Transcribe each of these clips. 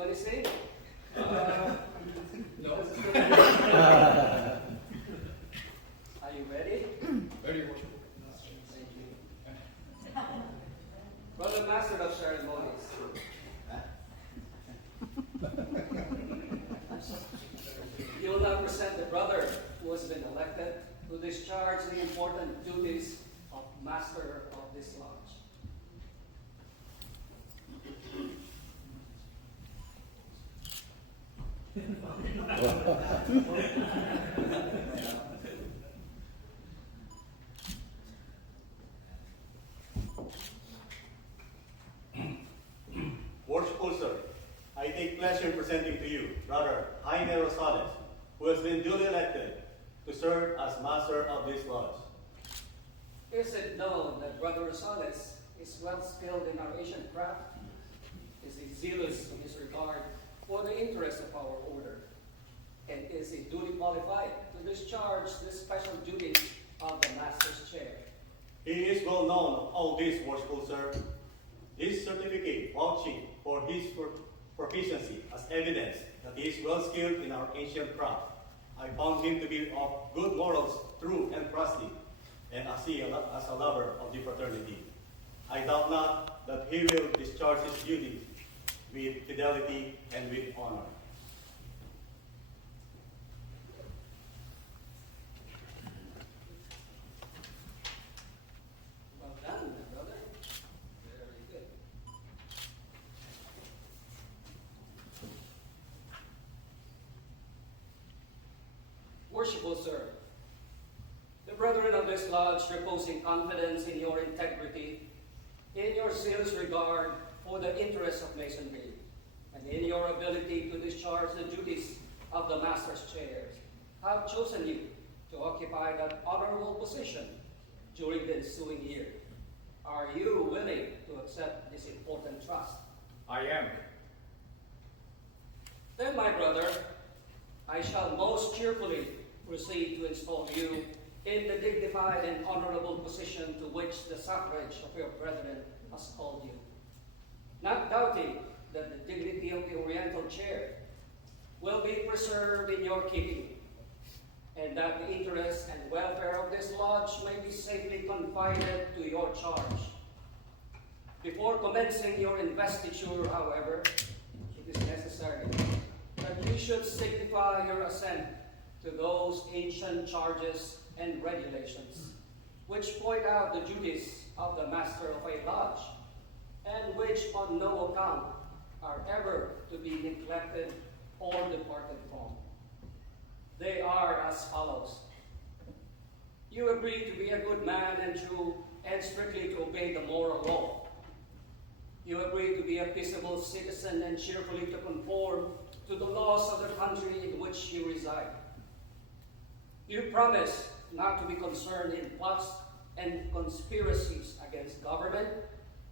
Everybody say? No. Are you ready? Very worshipful. Thank you. Brother Master of Ceremonies. You will now present the brother who has been elected to discharge the important duties of Master of this Lodge. Worshipful sir, I take pleasure in presenting to you Brother Jaime Rosales, who has been duly elected to serve as Master of this Lodge. Is it known that Brother Rosales is well skilled in our ancient craft? Is he zealous in his regard for the interest of our order? And is he duly qualified to discharge the special duties of the Master's chair? He is well known of all this, worshipful sir. This certificate vouching for his proficiency as evidence that he is well skilled in our ancient craft. I found him to be of good morals, true and trusty, and as a lover of the fraternity. I doubt not that he will discharge his duties with fidelity and with honor. Well done, my brother. Very good. Worshipful sir, the brethren of this lodge repose in confidence in your integrity, in your zealous regard for the interests of Masonry, and in your ability to discharge the duties of the Master's chairs, have chosen you to occupy that honorable position during the ensuing year. Are you willing to accept this important trust? I am. Then, my brother, I shall most cheerfully proceed to install you in the dignified and honorable position to which the suffrage of your brethren has called you. Not doubting that the dignity of the Oriental chair will be preserved in your keeping, and that the interests and welfare of this lodge may be safely confided to your charge. Before commencing your investiture, however, it is necessary that you should signify your assent to those ancient charges and regulations, which point out the duties of the master of a lodge, and which on no account are ever to be neglected or departed from. They are as follows. You agree to be a good man and true, and strictly to obey the moral law. You agree to be a peaceable citizen and cheerfully to conform to the laws of the country in which you reside. You promise not to be concerned in plots and conspiracies against government,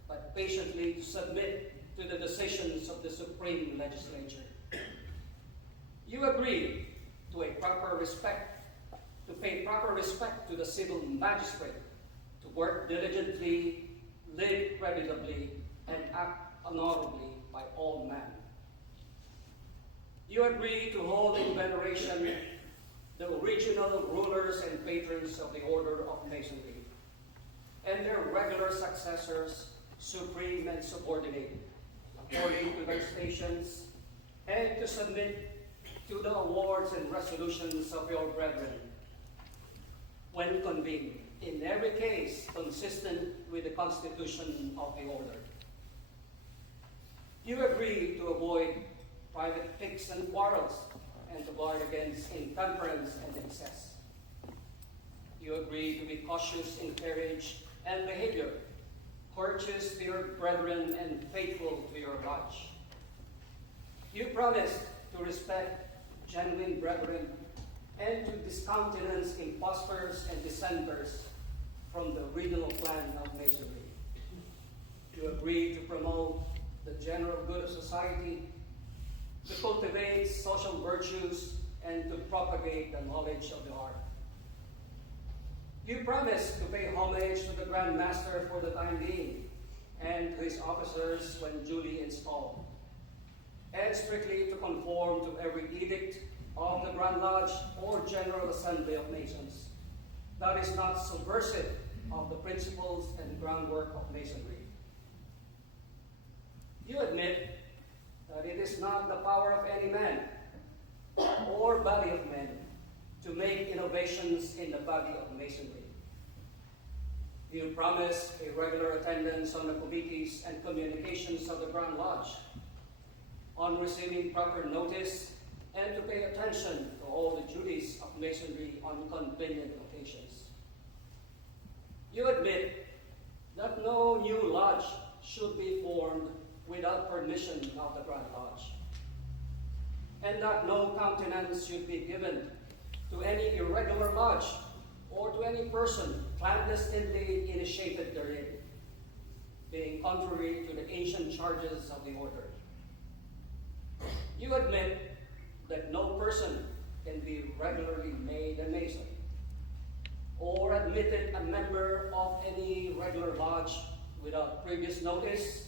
but patiently to submit to the decisions of the Supreme Legislature. You agree to pay proper respect to the civil magistrate, to work diligently, live creditably, and act honorably by all men. You agree to hold in veneration the original rulers and patrons of the Order of Masonry, and their regular successors, supreme and subordinate, according to their stations, and to submit to the awards and resolutions of your brethren, when convened, in every case consistent with the Constitution of the Order. You agree to avoid private piques and quarrels, and to guard against intemperance and excess. You agree to be cautious in carriage and behavior, courteous to your brethren, and faithful to your lodge. You promise to respect genuine brethren and to discountenance impostors and dissenters from the original plan of Masonry. You agree to promote the general good of society, to cultivate social virtues, and to propagate the knowledge of the art. You promise to pay homage to the Grand Master for the time being, and to his officers when duly installed, and strictly to conform to every edict of the Grand Lodge or General Assembly of Masons that is not subversive of the principles and groundwork of Masonry. You admit that it is not the power of any man or body of men to make innovations in the body of Masonry. You promise a regular attendance on the committees and communications of the Grand Lodge, on receiving proper notice, and to pay attention to all the duties of Masonry on convenient occasions. You admit that no new lodge should be formed without permission of the Grand Lodge, and that no countenance should be given to any irregular lodge or to any person clandestinely initiated therein, being contrary to the ancient charges of the order. You admit that no person can be regularly made a Mason or admitted a member of any regular lodge without previous notice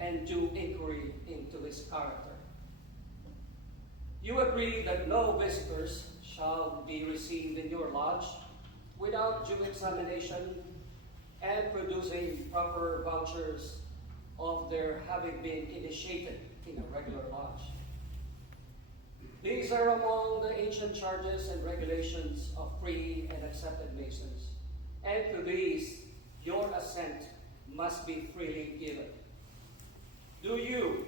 and due inquiry into his character. You agree that no visitors shall be received in your lodge without due examination and producing proper vouchers of their having been initiated in a regular lodge. These are among the ancient charges and regulations of free and accepted Masons, and to these your assent must be freely given. Do you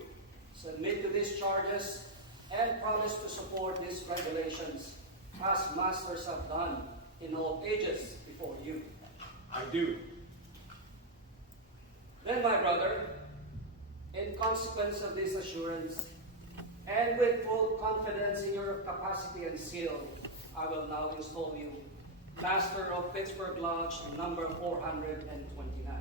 submit to these charges and promise to support these regulations as masters have done in all ages before you? I do. Then, my brother, in consequence of this assurance, and with full confidence in your capacity and skill, I will now install you Master of Pittsburgh Lodge number 429.